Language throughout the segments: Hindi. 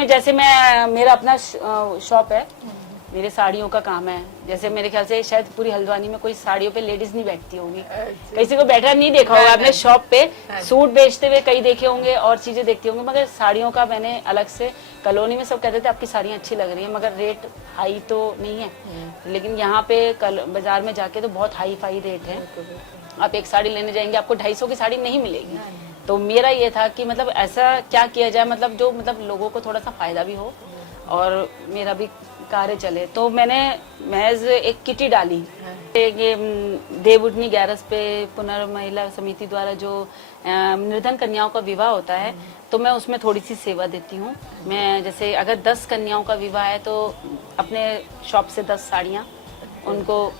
में जैसे मैं मेरा अपना शॉप है, मेरे साड़ियों का काम है। जैसे मेरे ख्याल से शायद पूरी हल्द्वानी में कोई साड़ियों पे लेडीज नहीं बैठती होगी, किसी को बैठा नहीं देखा होगा आपने शॉप पे। सूट बेचते हुए कई देखे होंगे और चीजें देखती होंगे, मगर साड़ियों का मैंने अलग से। कॉलोनी में सब कहते थे आपकी साड़ियाँ अच्छी लग रही है, मगर रेट हाई तो नहीं है। लेकिन यहाँ पे बाजार में जाके तो बहुत हाई फाई रेट है। आप एक साड़ी लेने जाएंगे आपको 250 की साड़ी नहीं मिलेगी। तो मेरा ये था कि मतलब ऐसा क्या किया जाए, मतलब जो मतलब लोगों को थोड़ा सा फायदा भी हो और मेरा भी कार्य चले। तो मैंने महज एक किटी डाली। ये देवउठनी 11 पे पुनर्महिला समिति द्वारा जो निर्धन कन्याओं का विवाह होता है, तो मैं उसमें थोड़ी सी सेवा देती हूँ। मैं जैसे अगर 10 कन्याओं का विवाह है तो अपने शॉप से 10 साड़ियाँ उनको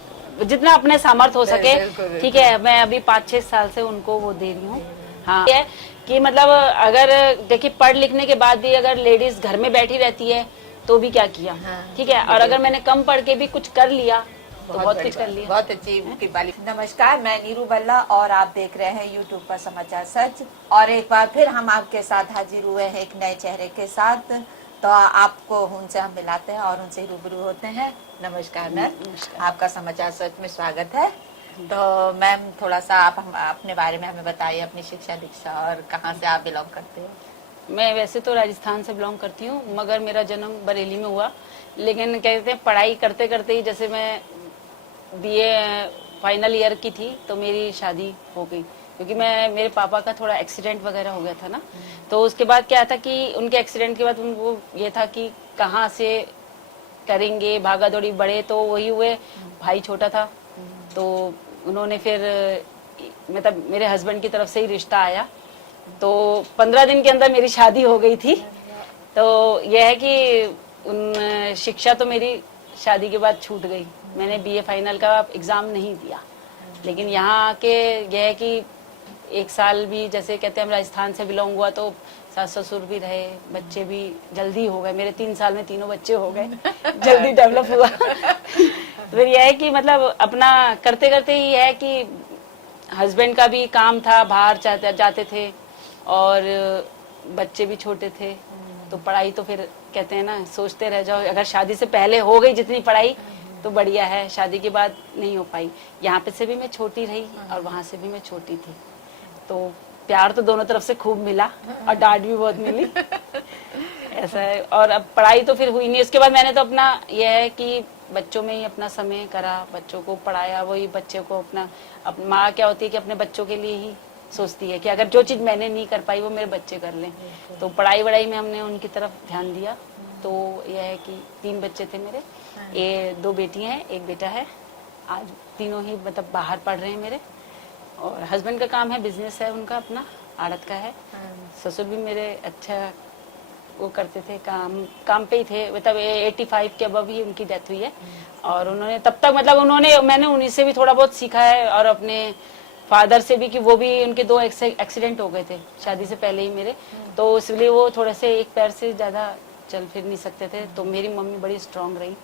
जितना अपने सामर्थ्य हो सके, ठीक है। मैं अभी 5-6 साल से उनको वो दे रही हूँ। हाँ, ये कि मतलब अगर देखिए पढ़ लिखने के बाद भी अगर लेडीज घर में बैठी रहती है तो भी क्या किया, ठीक है। और अगर मैंने कम पढ़ के भी कुछ कर लिया तो बहुत कुछ कर लिया। बहुत अच्छी कृपाली। नमस्कार, मैं नीरू बल्ला और आप देख रहे हैं यूट्यूब पर समाचार सच। और एक बार फिर हम आपके साथ हाजिर हुए हैं एक नए चेहरे के साथ। तो आपको उनसे हम मिलाते हैं और उनसे रूबरू होते हैं। नमस्कार मैम, आपका समाचार सच में स्वागत है। तो मैम थोड़ा सा आप अपने बारे में हमें बताइए, अपनी शिक्षा दीक्षा और कहाँ से आप बिलोंग करते हो। मैं वैसे तो राजस्थान से बिलोंग करती हूँ, मगर मेरा जन्म बरेली में हुआ। लेकिन कहते हैं पढ़ाई करते करते ही, जैसे मैं बीए फाइनल ईयर की थी तो मेरी शादी हो गई, क्योंकि मेरे पापा का थोड़ा एक्सीडेंट वगैरह हो गया था ना। तो उसके बाद क्या था कि उनके एक्सीडेंट के बाद उनको ये था कि कहाँ से करेंगे, भागा दौड़ी बड़े तो वही हुए। भाई छोटा था तो उन्होंने फिर मतलब मेरे हस्बैंड की तरफ से ही रिश्ता आया, तो 15 दिन के अंदर मेरी शादी हो गई थी। तो यह है कि शिक्षा तो मेरी शादी के बाद छूट गई। मैंने बीए फाइनल का एग्जाम नहीं दिया, लेकिन यहाँ आके यह है कि 1 साल भी, जैसे कहते हैं हम राजस्थान से बिलोंग हुआ, तो सास ससुर भी रहे, बच्चे भी जल्दी हो गए। मेरे 3 साल में तीनों बच्चे हो गए, जल्दी डेवलप हुआ। तो फिर यह है कि मतलब अपना करते करते ही है कि हस्बैंड का भी काम था, बाहर जाते थे और बच्चे भी छोटे थे। तो पढ़ाई तो फिर कहते हैं ना, सोचते रह जाओ। अगर शादी से पहले हो गई जितनी पढ़ाई तो बढ़िया है, शादी के बाद नहीं हो पाई। यहाँ पे से भी मैं छोटी रही और वहां से भी मैं छोटी थी, तो प्यार तो दोनों तरफ से खूब मिला और डांट भी बहुत मिली। ऐसा है। और अब पढ़ाई तो फिर हुई नहीं। उसके बाद मैंने तो अपना यह है कि बच्चों में ही अपना समय करा, बच्चों को पढ़ाया। वही बच्चे को अपना माँ क्या होती है कि अपने बच्चों के लिए ही सोचती है कि अगर जो चीज मैंने नहीं कर पाई वो मेरे बच्चे कर लें। तो पढ़ाई वढ़ाई में हमने उनकी तरफ ध्यान दिया। तो यह है कि 3 बच्चे थे मेरे, ये 2 बेटियां हैं, 1 बेटा है। आज तीनों ही मतलब बाहर पढ़ रहे हैं मेरे। और हस्बैंड का काम है, बिजनेस है उनका अपना, आड़त का है। ससुर भी मेरे अच्छा वो करते थे, काम पे ही थे। मतलब 85 के अबव ही उनकी डेथ हुई है। और उन्होंने तब तक मतलब मैंने उन्हीं से भी थोड़ा बहुत सीखा है, और अपने फादर से भी, कि वो भी उनके 2 एक्सीडेंट हो गए थे शादी से पहले ही मेरे। तो इसलिए वो थोड़े से एक पैर से ज्यादा चल फिर नहीं सकते थे। तो मेरी मम्मी बड़ी स्ट्रांग रही,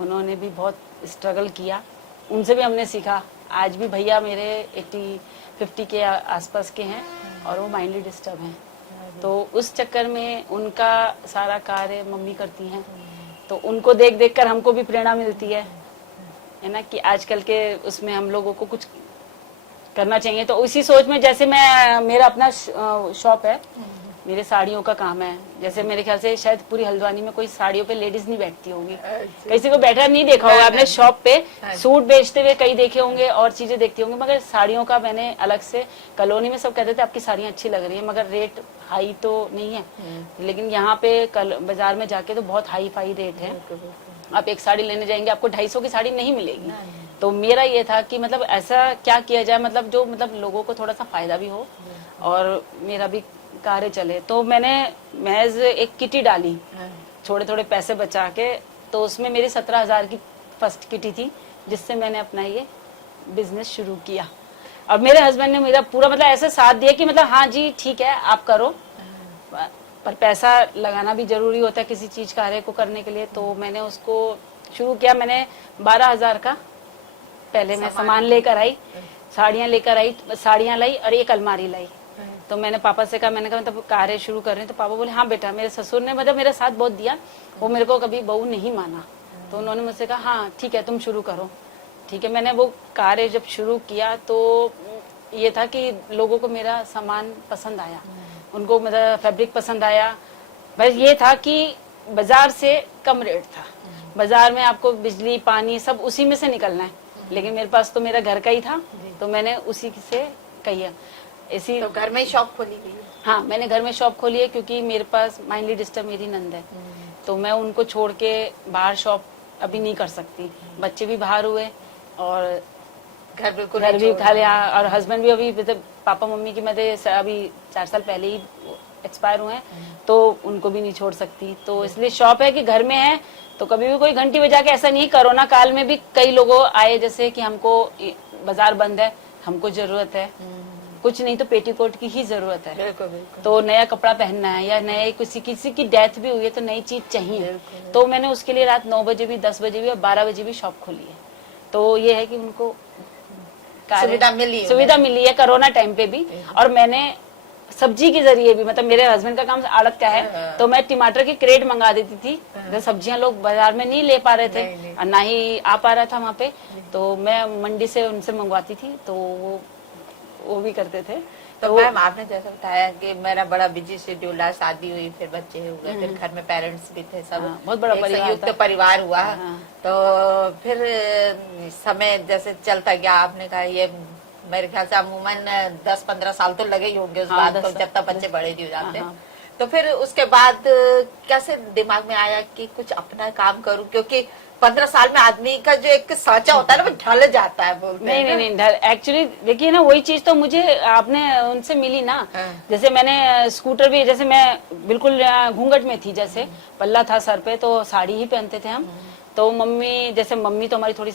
उन्होंने भी बहुत स्ट्रगल किया, उनसे भी हमने सीखा। आज भी भैया मेरे 50 के आसपास के हैं और वो माइंडली डिस्टर्ब हैं। तो उस चक्कर में उनका सारा कार्य मम्मी करती हैं, तो उनको देख देख कर हमको भी प्रेरणा मिलती है ना, कि आजकल के उसमें हम लोगों को कुछ करना चाहिए। तो उसी सोच में, जैसे मेरा अपना शॉप है, मेरे साड़ियों का काम है। जैसे मेरे ख्याल से शायद पूरी हल्द्वानी में कोई साड़ियों पे लेडीज नहीं बैठती होगी, किसी को बैठा नहीं देखा होगा आपने शॉप पे। सूट बेचते हुए कई देखे होंगे और चीजें देखती होंगी, मगर साड़ियों का मैंने अलग से। कॉलोनी में सब कहते थे आपकी साड़ियाँ अच्छी लग रही है, मगर रेट हाई तो नहीं है। लेकिन यहाँ पे बाजार में जाके तो बहुत हाई फाई रेट है। आप एक साड़ी लेने जाएंगे आपको 250 की साड़ी नहीं मिलेगी। तो मेरा ये था कि मतलब ऐसा क्या किया जाए, मतलब जो मतलब लोगों को थोड़ा सा फायदा भी हो और मेरा भी कार्य चले। तो मैंने महज एक किटी डाली, थोड़े थोड़े पैसे बचा के। तो उसमें मेरी 17,000 की फर्स्ट किटी थी, जिससे मैंने अपना ये बिजनेस शुरू किया। और मेरे हस्बैंड ने मेरा पूरा मतलब ऐसे साथ दिया कि मतलब हाँ जी ठीक है आप करो, पर पैसा लगाना भी जरूरी होता है किसी चीज कार्य को करने के लिए। तो मैंने उसको शुरू किया। मैंने 12,000 का पहले मैं सामान लेकर आई, साड़ियाँ लेकर आई, साड़ियाँ लाई और एक अलमारी लाई। तो मैंने पापा से कहा, मैंने कहा मतलब कार्य शुरू कर रहे हैं, तो पापा बोले हाँ बेटा। मेरे ससुर ने मतलब मेरा साथ बहुत दिया, वो मेरे को कभी बहू नहीं माना, तो उन्होंने मुझसे कहा हाँ ठीक है तुम शुरू करो। ठीक है, मैंने वो कार्य जब शुरू किया तो ये था कि लोगों को मेरा सामान पसंद आया, उनको मेरा फैब्रिक पसंद आया। बस ये था कि बाजार से कम रेट था, बाजार में आपको बिजली पानी सब उसी में से निकलना है, लेकिन मेरे पास तो मेरा घर का ही था, तो मैंने उसी से किया। इसी तो घर में ही शॉप खोली हुई है? हाँ, मैंने घर में शॉप खोली है, क्योंकि मेरे पास माइंडली डिस्टर्ब मेरी नंद है, तो मैं उनको छोड़ के बाहर शॉप अभी नहीं कर सकती। बच्चे भी बाहर हुए और घर बिल्कुल घर नहीं भी छोड़ना। खाली, और हस्बैंड भी अभी मतलब पापा मम्मी की मदद अभी 4 साल पहले ही एक्सपायर हुए हैं, तो उनको भी नहीं छोड़ सकती। तो इसलिए शॉप है कि घर में है, तो कभी भी कोई घंटी बजा के, ऐसा नहीं। कोरोना काल में भी कई लोगों आए जैसे कि हमको बाजार बंद है, हमको जरूरत है कुछ नहीं तो पेटीकोट की ही जरूरत है, बिल्कुल बिल्कुल। तो नया कपड़ा पहनना है या नए किसी की डेथ भी हुई है तो नई चीज चाहिए, तो मैंने उसके लिए रात 9 बजे भी 10 बजे भी और 12 बजे भी शॉप खोली है। तो ये है कि उनको सुविधा मिली है कोरोना टाइम पे भी। और मैंने सब्जी के जरिए भी, मतलब मेरे हस्बैंड का काम आड़त का है, तो मैं टमाटर की क्रेट मंगा देती थी, जो सब्जियां लोग बाजार में नहीं ले पा रहे थे और ना ही आ पा रहा था वहाँ पे, तो मैं मंडी से उनसे मंगवाती थी, तो वो भी करते थे। तो मैम आपने जैसे बताया कि मेरा बड़ा बिजी शेड्यूल है, शादी हुई, फिर बच्चे हो गए, फिर घर में पेरेंट्स भी थे, सब बहुत बड़ा संयुक्त परिवार हुआ। तो फिर समय जैसे चलता गया, आपने कहा ये मेरे ख्याल से अमूमन 10-15 साल तो लगे ही होंगे उस बात को, जब तक बच्चे बड़े नहीं हो जाते। तो फिर उसके बाद कैसे दिमाग में आया कि कुछ अपना काम करूं, क्योंकि 15 साल में आदमी का जो एक सांचा होता है ना, वो ढल जाता है, बोलते हैं। नहीं ढल, एक्चुअली देखिए ना, वही चीज तो मुझे आपने उनसे मिली ना। जैसे मैंने स्कूटर भी, जैसे मैं बिल्कुल घूंघट में थी, जैसे पल्ला था सर पे, तो साड़ी ही पहनते थे हम। तो मम्मी, जैसे मम्मी तो हमारी थोड़ी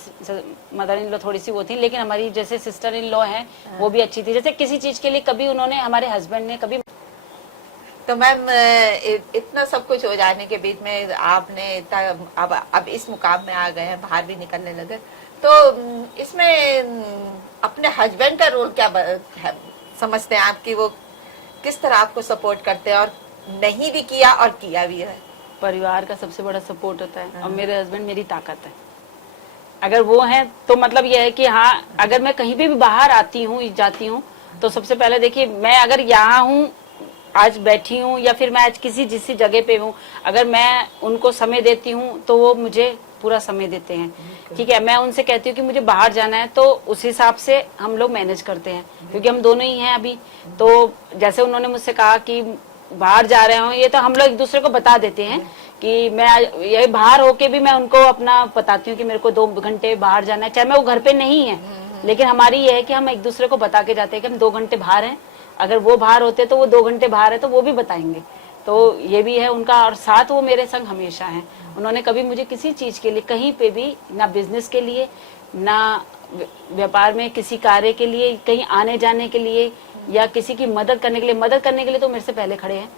मदर इन लॉ थोड़ी सी वो थी, लेकिन हमारी जैसे सिस्टर इन लॉ है वो भी अच्छी थी। जैसे किसी चीज के लिए कभी उन्होंने, हमारे हस्बैंड ने कभी। तो मैम इतना सब कुछ हो जाने के बीच में आपने अब इस मुकाम में आ गए हैं, बाहर भी निकलने लगे, तो इसमें अपने हस्बैंड का रोल क्या है, समझते हैं आप कि वो किस तरह आपको सपोर्ट करते हैं, और नहीं भी किया और किया भी है? परिवार का सबसे बड़ा सपोर्ट होता है, और मेरे हस्बैंड मेरी ताकत है। अगर वो है तो मतलब ये है कि हाँ, अगर मैं कहीं भी बाहर आती हूँ जाती हूँ, तो सबसे पहले देखिए, मैं अगर यहाँ हूँ, आज बैठी हूँ, या फिर मैं आज जिस जगह पे हूँ, अगर मैं उनको समय देती हूँ तो वो मुझे पूरा समय देते हैं। ठीक है, मैं उनसे कहती हूँ कि मुझे बाहर जाना है, तो उस हिसाब से हम लोग मैनेज करते हैं, क्योंकि हम दोनों ही हैं अभी। तो जैसे उन्होंने मुझसे कहा कि बाहर जा रहे हो, ये तो हम लोग एक दूसरे को बता देते हैं कि मैं ये बाहर होके भी मैं उनको अपना बताती हूँ कि मेरे को 2 घंटे बाहर जाना है, चाहे मैं वो घर पे नहीं है, लेकिन हमारी ये है कि हम एक दूसरे को बता के जाते हैं कि हम 2 घंटे बाहर हैं। अगर वो बाहर होते तो वो 2 घंटे बाहर है तो वो भी बताएंगे। तो ये भी है उनका, और साथ वो मेरे संग हमेशा हैं। उन्होंने कभी मुझे किसी चीज के लिए कहीं पे भी, ना बिजनेस के लिए, ना व्यापार में किसी कार्य के लिए, कहीं आने जाने के लिए, या किसी की मदद करने के लिए तो मेरे से पहले खड़े हैं।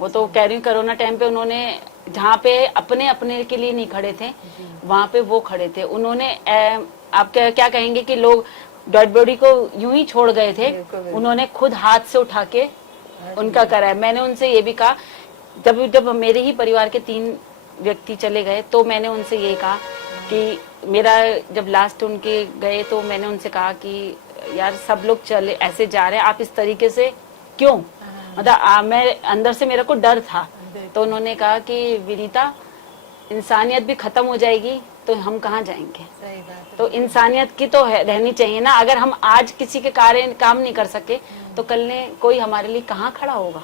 वो तो कह रही हूँ, कोरोना टाइम पे उन्होंने जहाँ पे अपने के लिए नहीं खड़े थे, वहाँ पे वो खड़े थे। उन्होंने आप क्या कहेंगे कि लोग डेड बॉडी को यूं ही छोड़ गए थे, उन्होंने खुद हाथ से उठा के उनका करा है। मैंने उनसे ये भी कहा, जब मेरे ही परिवार के 3 व्यक्ति चले गए, तो मैंने उनसे ये कहा कि मेरा जब लास्ट उनके गए, तो मैंने उनसे कहा कि यार सब लोग चले ऐसे जा रहे हैं, आप इस तरीके से क्यों, मतलब मैं अंदर से मेरे को डर था। तो उन्होंने कहा कि विनीता, इंसानियत भी खत्म हो जाएगी तो हम कहाँ जाएंगे। सही बात है। तो इंसानियत की तो रहनी चाहिए ना। अगर हम आज किसी के कार्य काम नहीं कर सके, तो कल ने कोई हमारे लिए कहाँ खड़ा होगा।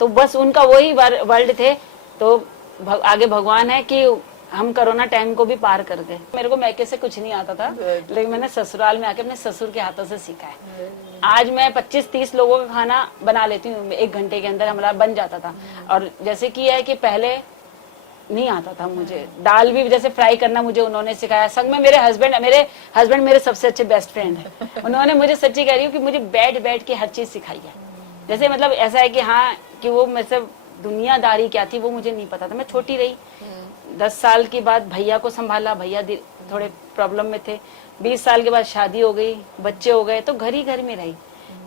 तो बस उनका वही वर्ल्ड थे। तो आगे भगवान है कि हम कोरोना टाइम को भी पार कर गए। मेरे को मैके से कुछ नहीं आता था, लेकिन मैंने ससुराल में आके अपने ससुर के हाथों से सीखा है। आज मैं 25-30 लोगों का खाना बना लेती हूँ, 1 घंटे के अंदर हमारा बन जाता था। और जैसे कि है कि पहले नहीं आता था मुझे, दाल भी जैसे फ्राई करना मुझे उन्होंने सिखाया। संग में मेरे हस्बैंड मेरे सबसे अच्छे बेस्ट फ्रेंड है। उन्होंने मुझे सच्ची कह रही हूँ कि मुझे बैठ के हर चीज सिखाई है। जैसे मतलब ऐसा है कि हाँ, कि वो मेरे से दुनियादारी क्या थी वो मुझे नहीं पता था। मैं छोटी रही, 10 साल के बाद भैया को संभाला, भैया थोड़े प्रॉब्लम में थे। 20 साल के बाद शादी हो गई, बच्चे हो गए, तो घर ही घर में रही।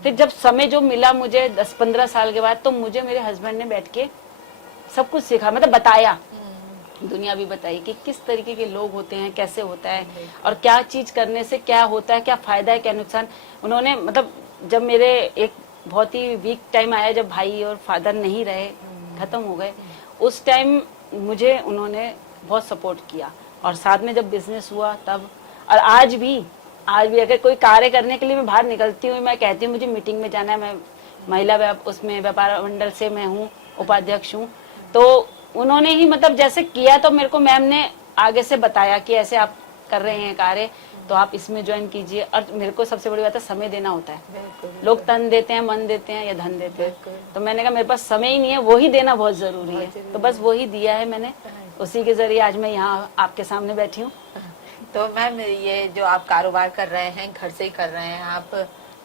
फिर जब समय जो मिला मुझे 10-15 साल के बाद, तो मुझे मेरे हस्बैंड ने बैठ के सब कुछ सिखा, मतलब बताया, दुनिया भी बताई कि किस तरीके के लोग होते हैं, कैसे होता है और क्या चीज करने से क्या होता है, क्या फायदा है, क्या नुकसान। उन्होंने मतलब जब मेरे एक बहुत ही वीक टाइम आया, जब भाई और फादर नहीं रहे, खत्म हो गए, उस टाइम मुझे उन्होंने बहुत सपोर्ट किया। और साथ में जब बिजनेस हुआ तब, और आज भी अगर कोई कार्य करने के लिए मैं बाहर निकलती हूँ, मैं कहती हूँ मुझे मीटिंग में जाना है, मैं महिला उसमें व्यापार मंडल से मैं हूँ, उपाध्यक्ष हूँ, तो उन्होंने ही मतलब जैसे किया, तो मेरे को मैम ने आगे से बताया कि ऐसे आप कर रहे हैं कार्य, तो आप इसमें ज्वाइन कीजिए। और मेरे को सबसे बड़ी बात है, समय देना होता है। लोग तन देते हैं, मन देते हैं या धन देते हैं, तो मैंने कहा मेरे पास समय ही नहीं है, वो ही देना बहुत जरूरी है, तो बस वो ही दिया है मैंने, उसी के जरिए आज मैं यहाँ आपके सामने बैठी हूँ। तो मैम ये जो आप कारोबार कर रहे हैं, घर से ही कर रहे हैं आप,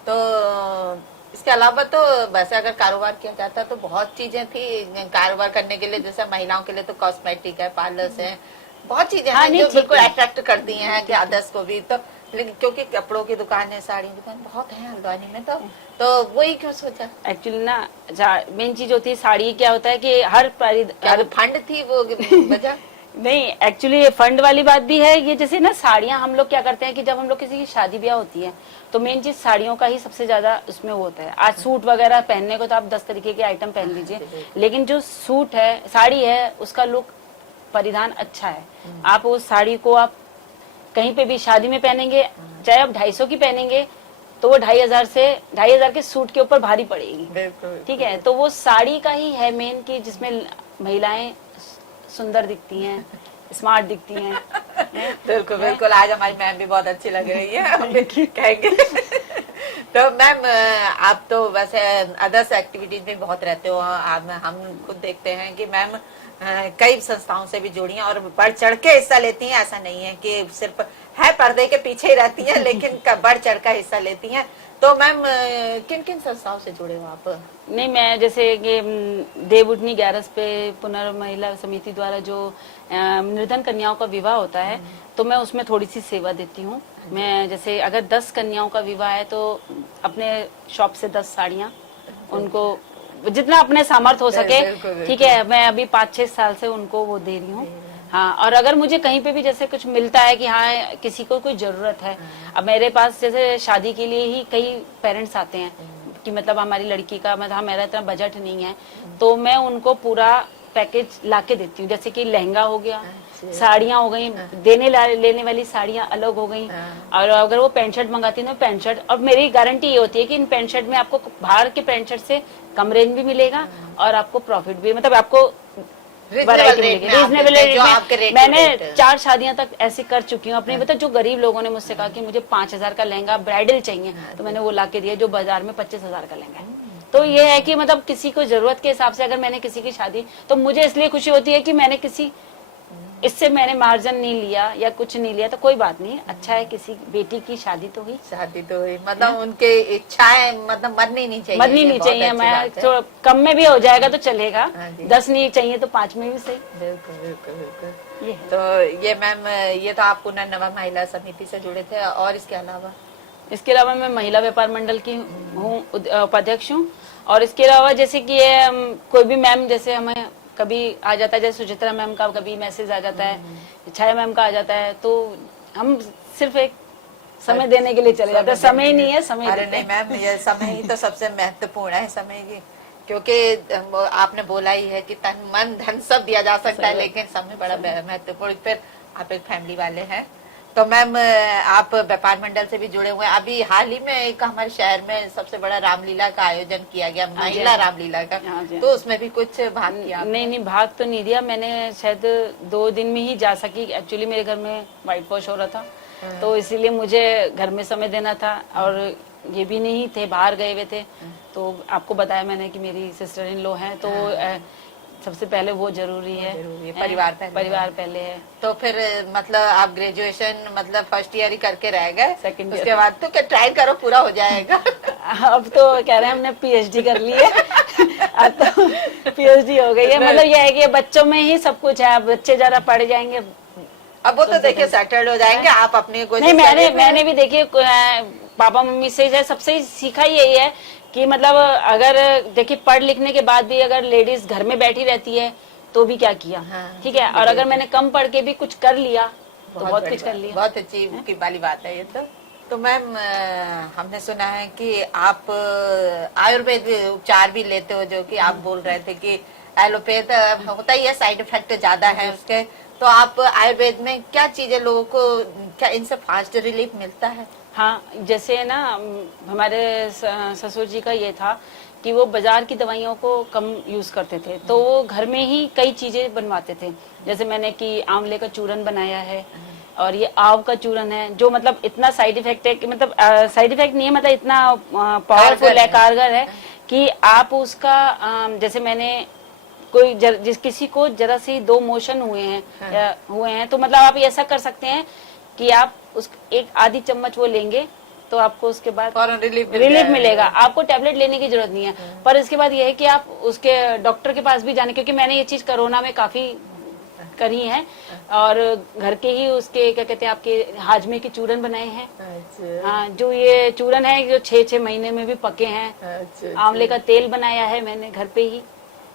तो इसके अलावा तो वैसे अगर कारोबार किया जाता तो बहुत चीजें थी कारोबार करने के लिए, जैसे महिलाओं के लिए तो कॉस्मेटिक है, पार्लर्स है, बहुत चीजें हैं जो बिल्कुल अट्रैक्ट करती हैं कि अदर्स को भी। तो लेकिन क्योंकि कपड़ों की दुकान है, साड़ी की दुकान बहुत है हल्द्वानी में, तो वही क्यों सोचा? एक्चुअली ना मेन चीज होती है साड़ी, क्या होता है कि हर फंड थी वो वजह? नहीं, एक्चुअली फंड वाली बात भी है। ये जैसे ना साड़ियां हम लोग क्या करते हैं कि जब हम लोग किसी की शादी ब्याह होती है, तो मेन चीज साड़ियों का ही सबसे ज्यादा उसमें होता है। आज सूट वगैरह पहनने को तो आप 10 तरीके के आइटम पहन लीजिए, लेकिन जो सूट है, साड़ी है, उसका लुक परिधान अच्छा है। आप उस साड़ी को आप कहीं पे भी शादी में पहनेंगे, चाहे आप 250 की पहनेंगे, तो वो 2500 के सूट के ऊपर भारी पड़ेगी। ठीक है, तो वो साड़ी का ही है मेन की, जिसमें महिलाएं सुंदर दिखती हैं, स्मार्ट दिखती हैं। बिल्कुल बिल्कुल, आज हमारी मैम भी बहुत अच्छी लग रही है, कहेंगे। तो मैम आप तो वैसे अदर्स एक्टिविटीज में बहुत रहते हो, हम खुद देखते हैं कि मैम कई संस्थाओं से भी जुड़ी हैं और बढ़ चढ़ के हिस्सा लेती हैं। ऐसा नहीं है कि सिर्फ है पर्दे के पीछे ही रहती हैं, लेकिन बढ़ चढ़ कर हिस्सा लेती हैं। तो मैम किन किन संस्थाओं से जुड़े हो आप? नहीं, मैं जैसे कि देवउठनी 11 पे पुनर् महिला समिति द्वारा जो निर्धन कन्याओं का विवाह होता है, तो मैं उसमें थोड़ी सी सेवा देती हूँ। मैं जैसे अगर 10 कन्याओं का विवाह है, तो अपने शॉप से 10 साड़ियाँ उनको जितना अपने सामर्थ्य हो सके, ठीक है, मैं अभी 5-6 साल से उनको वो दे रही हूँ। हाँ, और अगर मुझे कहीं पे भी जैसे कुछ मिलता है कि हाँ किसी को कोई जरूरत है, अब मेरे पास जैसे शादी के लिए ही कई पेरेंट्स आते हैं कि मतलब हमारी लड़की का मतलब मेरा इतना बजट नहीं है, तो मैं उनको पूरा पैकेज लाके देती हूँ। जैसे कि लहंगा हो गया, साड़ियाँ हो गई, लेने वाली साड़ियाँ अलग हो गई, और अगर वो पैंट शर्ट मंगाती है तो पैंट शर्ट। और मेरी गारंटी ये होती है कि इन पैंट शर्ट में आपको बाहर के पैंट शर्ट से कम रेंज भी मिलेगा और आपको प्रॉफिट भी, मतलब आपको वैरायटी मिलेगी रीजनेबल रेट में। मैंने 4 शादियां तक ऐसी कर चुकी हूँ अपनी। मतलब जो गरीब लोगों ने मुझसे कहा कि मुझे 5000 का लहंगा ब्राइडल चाहिए, तो मैंने वो ला के दिया जो बाजार में 25,000 का लहंगा है। तो ये है कि मतलब किसी को जरूरत के हिसाब से अगर मैंने किसी की शादी, तो मुझे इसलिए खुशी होती है कि मैंने किसी इससे मैंने मार्जिन नहीं लिया या कुछ नहीं लिया, तो कोई बात नहीं, अच्छा है। किसी बेटी की शादी तो हुई, मतलब उनके इच्छाएं मतलब मरनी नहीं चाहिए, मैं तो कम में भी हो जाएगा तो चलेगा, 10 नहीं चाहिए तो 5 में भी सही। बिल्कुल बिल्कुल बिल्कुल। तो ये मैम ये तो आप पुनर्नवा महिला समिति से जुड़े थे, और इसके अलावा मैं महिला व्यापार मंडल की हूँ, उपाध्यक्ष हूँ। और इसके अलावा जैसे कि कोई भी मैम जैसे हमें कभी आ जाता है, जैसे सुचित्रा मैम का कभी मैसेज आ जाता है, छाया मैम का आ जाता है, तो हम सिर्फ एक समय देने के लिए चले जाते हैं। समय नहीं है, समय अरे नहीं मैम, ये समय ही तो सबसे महत्वपूर्ण है, समय की, क्योंकि आपने बोला ही है कि तन मन धन सब दिया जा सकता है, लेकिन समय बड़ा महत्वपूर्ण। फिर आप एक फैमिली वाले हैं, तो मैम आप व्यापार मंडल से भी जुड़े हुए हैं। अभी हाल ही में एक हमारे शहर में सबसे बड़ा रामलीला का आयोजन किया गया, महिला रामलीला का, तो उसमें भी कुछ भाग किया? नहीं, भाग तो नहीं दिया मैंने, शायद 2 दिन में ही जा सकी। एक्चुअली मेरे घर में व्हाइट वॉश हो रहा था, तो इसीलिए मुझे घर में समय देना था, और ये भी नहीं थे, बाहर गए हुए थे। तो आपको बताया मैंने कि मेरी सिस्टर इन लॉ है, तो सबसे पहले वो जरूरी है, परिवार पहले है। तो फिर मतलब आप ग्रेजुएशन मतलब फर्स्ट ईयर ही करके रह गए, सेकंड ईयर उसके बाद तो क्या ट्राई करो, पूरा हो जाएगा। अब तो कह रहे हैं हमने पीएचडी कर ली है। अब तो पीएचडी हो गई है, मतलब ये है कि बच्चों में ही सब कुछ है। अब बच्चे जरा पढ़ जाएंगे, अब वो तो देखिए सेटल्ड हो जाएंगे, आप अपने नहीं, मैंने भी देखिए पापा मम्मी से जो है सबसे सीखा यही है कि मतलब अगर देखिए पढ़ लिखने के बाद भी अगर लेडीज घर में बैठी रहती है तो भी क्या किया, हाँ, ठीक है। और अगर मैंने कम पढ़ के भी कुछ कर लिया तो बहुत बड़ी कुछ कर बात, लिया। बहुत अच्छी की वाली बात है ये तो मैम हमने सुना है कि आप आयुर्वेद उपचार भी लेते हो, जो कि आप बोल रहे थे कि एलोपैथ होता ही है, साइड इफेक्ट ज्यादा है उसके, तो आप आयुर्वेद में क्या चीजें लोगों को, क्या इनसे फास्ट रिलीफ मिलता है? हाँ, जैसे ना हमारे ससुर जी का ये था कि वो बाजार की दवाइयों को कम यूज करते थे, तो वो घर में ही कई चीजें बनवाते थे। जैसे मैंने कि आंवले का चूरन बनाया है, और ये आव का चूरन है, जो मतलब इतना साइड इफेक्ट है कि मतलब साइड इफेक्ट नहीं है, मतलब इतना पावरफुल है, कारगर है कि आप उसका जैसे मैंने कोई जिस किसी को जरा सी दो मोशन हुए हैं, हुए हैं, तो मतलब आप ऐसा कर सकते हैं कि आप उस एक आधी चम्मच वो लेंगे तो आपको उसके बाद रिलीफ मिलेगा। आपको टैबलेट लेने की जरूरत नहीं है। पर इसके बाद ये है कि आप उसके डॉक्टर के पास भी जाने, क्योंकि मैंने ये चीज कोरोना में काफी करी है, और घर के ही उसके क्या कहते हैं आपके हाजमे के चूरन बनाए हैं। अच्छा। हाँ, जो ये चूरन है जो 6-6 महीने में भी पके हैं। अच्छा। आंवले का तेल बनाया है मैंने घर पे ही,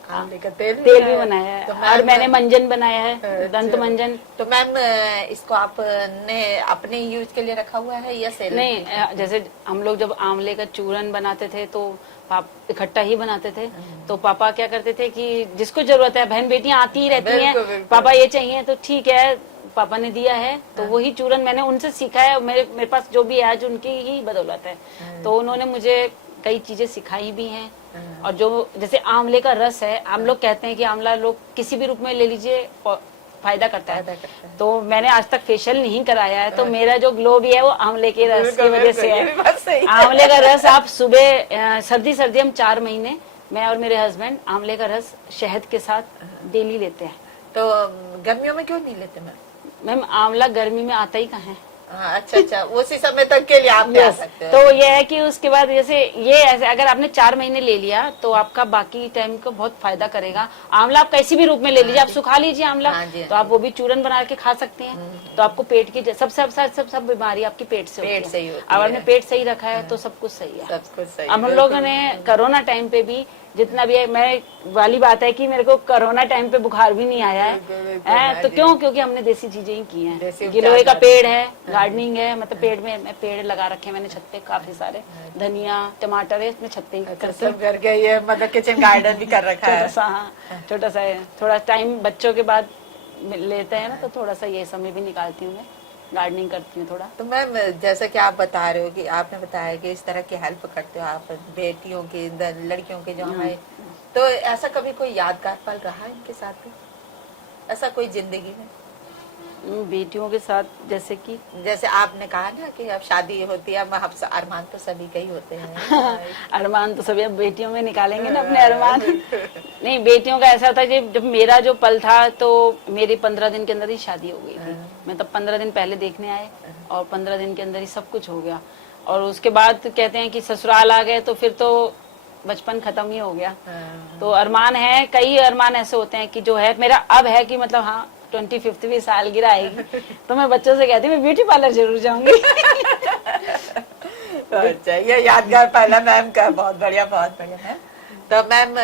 आंवले का तेल भी बनाया है, तो और मैंने मंजन बनाया है, दंत मंजन। तो मैम इसको आपने अपने यूज के लिए रखा हुआ है या सेल? नहीं, जैसे हम लोग जब आंवले का चूरन बनाते थे तो इकट्ठा ही बनाते थे, तो पापा क्या करते थे कि जिसको जरूरत है, बहन बेटियां आती ही रहती हैं, पापा ये चाहिए तो ठीक है, पापा ने दिया है तो वही चूरन मैंने उनसे सीखा है। मेरे पास जो भी है आज उनकी ही बदौलत है, तो उन्होंने मुझे कई चीजें सिखाई भी हैं। और जो जैसे आंवले का रस है, हम लोग कहते हैं कि आंवला लोग किसी भी रूप में ले लीजिए फायदा करता है, तो मैंने आज तक फेशियल नहीं कराया है, तो मेरा जो ग्लो भी है वो आंवले के रस की वजह से है। आंवले का रस आप सुबह सर्दी हम 4 महीने मैं और मेरे हस्बैंड आंवले का रस शहद के साथ डेली लेते हैं। तो गर्मियों में क्यों नहीं लेते मैम? आंवला गर्मी में आता ही कहाँ है। अच्छा, उसी समय तक के लिए आप ले सकते हो। तो ये है कि उसके बाद जैसे ये ऐसे अगर आपने 4 महीने ले लिया तो आपका बाकी टाइम को बहुत फायदा करेगा। आंवला आप कैसी भी रूप में ले लीजिए, आप सुखा लीजिए आंवला, तो आप वो भी चूरन बना के खा सकते हैं। तो आपको पेट की सब बीमारी आपकी पेट से होती है। अब आपने पेट सही रखा है तो सब कुछ सही है। सब कुछ सही। अब हम लोगों ने कोरोना टाइम पे भी जितना भी है, मैं वाली बात है कि मेरे को कोरोना टाइम पे बुखार भी नहीं आया है, तो क्यों? क्योंकि हमने देसी चीजें ही की हैं। गिलोय का पेड़ है, गार्डनिंग है, मतलब पेड़ में पेड़ लगा रखे हैं मैंने छत पे, काफी सारे धनिया टमाटर है इसमें छत पे करके ये मतलब किचन गार्डन भी कर रखा है। छोटा सा है। थोड़ा टाइम बच्चों के बाद लेते हैं ना, तो थोड़ा सा ये समय भी निकालती हूँ मैं, गार्डनिंग करती हूँ थोड़ा। तो मैम जैसा कि आप बता रहे हो कि आपने बताया कि इस तरह की हेल्प करते हो आप बेटियों की, लड़कियों की जो हमारे, तो ऐसा कभी कोई यादगार पल रहा है इनके साथ भी, ऐसा कोई जिंदगी में? बेटियों के साथ जैसे आपने कहा ना कि अब शादी होती है, अब अरमान तो सभी के ही होते हैं। अरमान तो सभी अब बेटियों में निकालेंगे ना अपने अरमान। नहीं, बेटियों का ऐसा था कि जब मेरा जो पल था तो मेरी 15 दिन के अंदर ही शादी हो गई थी। मैं तब 15 दिन पहले देखने आए और 15 दिन के अंदर ही सब कुछ हो गया। और उसके बाद कहते हैं कि ससुराल आ गए तो फिर तो बचपन खत्म ही हो गया। तो अरमान है, कई अरमान ऐसे होते हैं कि जो है मेरा अब है कि मतलब हाँ 25वीं सालगिरह आएगी तो मैं बच्चों से कहती हूँ मैं ब्यूटी पार्लर जरूर जाऊंगी। अच्छा, ये यादगार पहला मैम का, बहुत बढ़िया मैम। तो मैम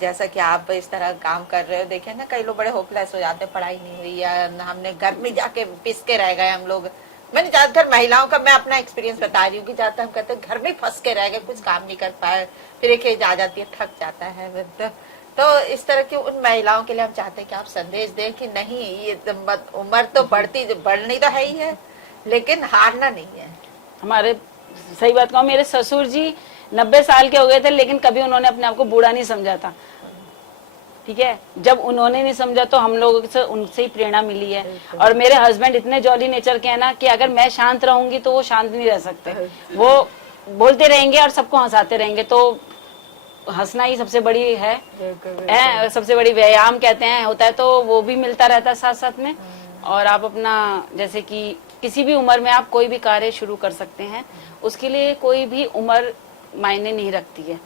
जैसा कि आप इस तरह काम कर रहे हो, देखिए ना कई लोग बड़े होपलेस हो जाते हैं, पढ़ाई नहीं हुई या हमने घर में जाके पिस के रह गए हम लोग। मैंने ज्यादातर महिलाओं का मैं अपना एक्सपीरियंस बता रही हूँ कि ज्यादातर हम कहते हैं घर में फंस के रह गए, कुछ काम नहीं कर पाए, फिर एक एज आ जाती है, थक जाता है। तो इस तरह की उन महिलाओं के लिए हम चाहते हैं कि आप संदेश दें कि नहीं, ये उम्र तो बढ़नी तो है ही है, लेकिन हारना नहीं है। हमारे सही बात कहूँ, मेरे ससुर जी 90 साल के हो गए थे, लेकिन कभी उन्होंने अपने आप को बूढ़ा नहीं समझा था। ठीक है, जब उन्होंने नहीं समझा तो हम लोगों से उनसे ही प्रेरणा मिली है। और मेरे हस्बैंड इतने जॉली नेचर के हैं ना कि अगर मैं शांत रहूंगी तो वो शांत नहीं रह सकते, वो बोलते रहेंगे और सबको हंसाते रहेंगे। तो हंसना ही सबसे बड़ी है, सबसे बड़ी व्यायाम कहते हैं होता है, तो वो भी मिलता रहता है साथ साथ में। और आप अपना जैसे कि किसी भी उम्र में आप कोई भी कार्य शुरू कर सकते हैं, उसके लिए कोई भी उम्र मायने नहीं रखती है।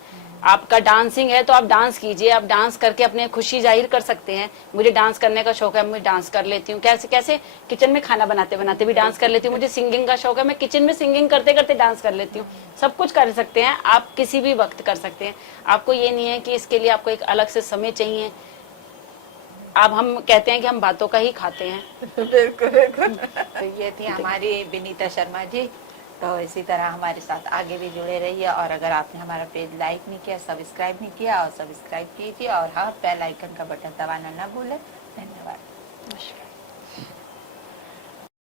आपका डांसिंग है तो आप डांस कीजिए, आप डांस करके अपने खुशी जाहिर कर सकते हैं। मुझे डांस करने का शौक है, मैं डांस कर लेती हूँ। कैसे कैसे किचन में खाना बनाते बनाते भी डांस कर लेती हूँ। मुझे सिंगिंग का शौक है, मैं किचन में सिंगिंग करते करते डांस कर लेती हूँ। सब कुछ कर सकते हैं आप, किसी भी वक्त कर सकते हैं। आपको ये नहीं है कि इसके लिए आपको एक अलग से समय चाहिए। अब हम कहते हैं कि हम बातों का ही खाते हैं। बिल्कुल बिल्कुल। तो ये थी हमारी विनीता शर्मा जी। तो इसी तरह हमारे साथ आगे भी जुड़े रहिए, और अगर आपने हमारा पेज लाइक नहीं किया, सब्सक्राइब नहीं किया, और सब्सक्राइब कीजिए, और हाँ, बेल आइकन का बटन दबाना ना भूलें। धन्यवाद। नमस्कार।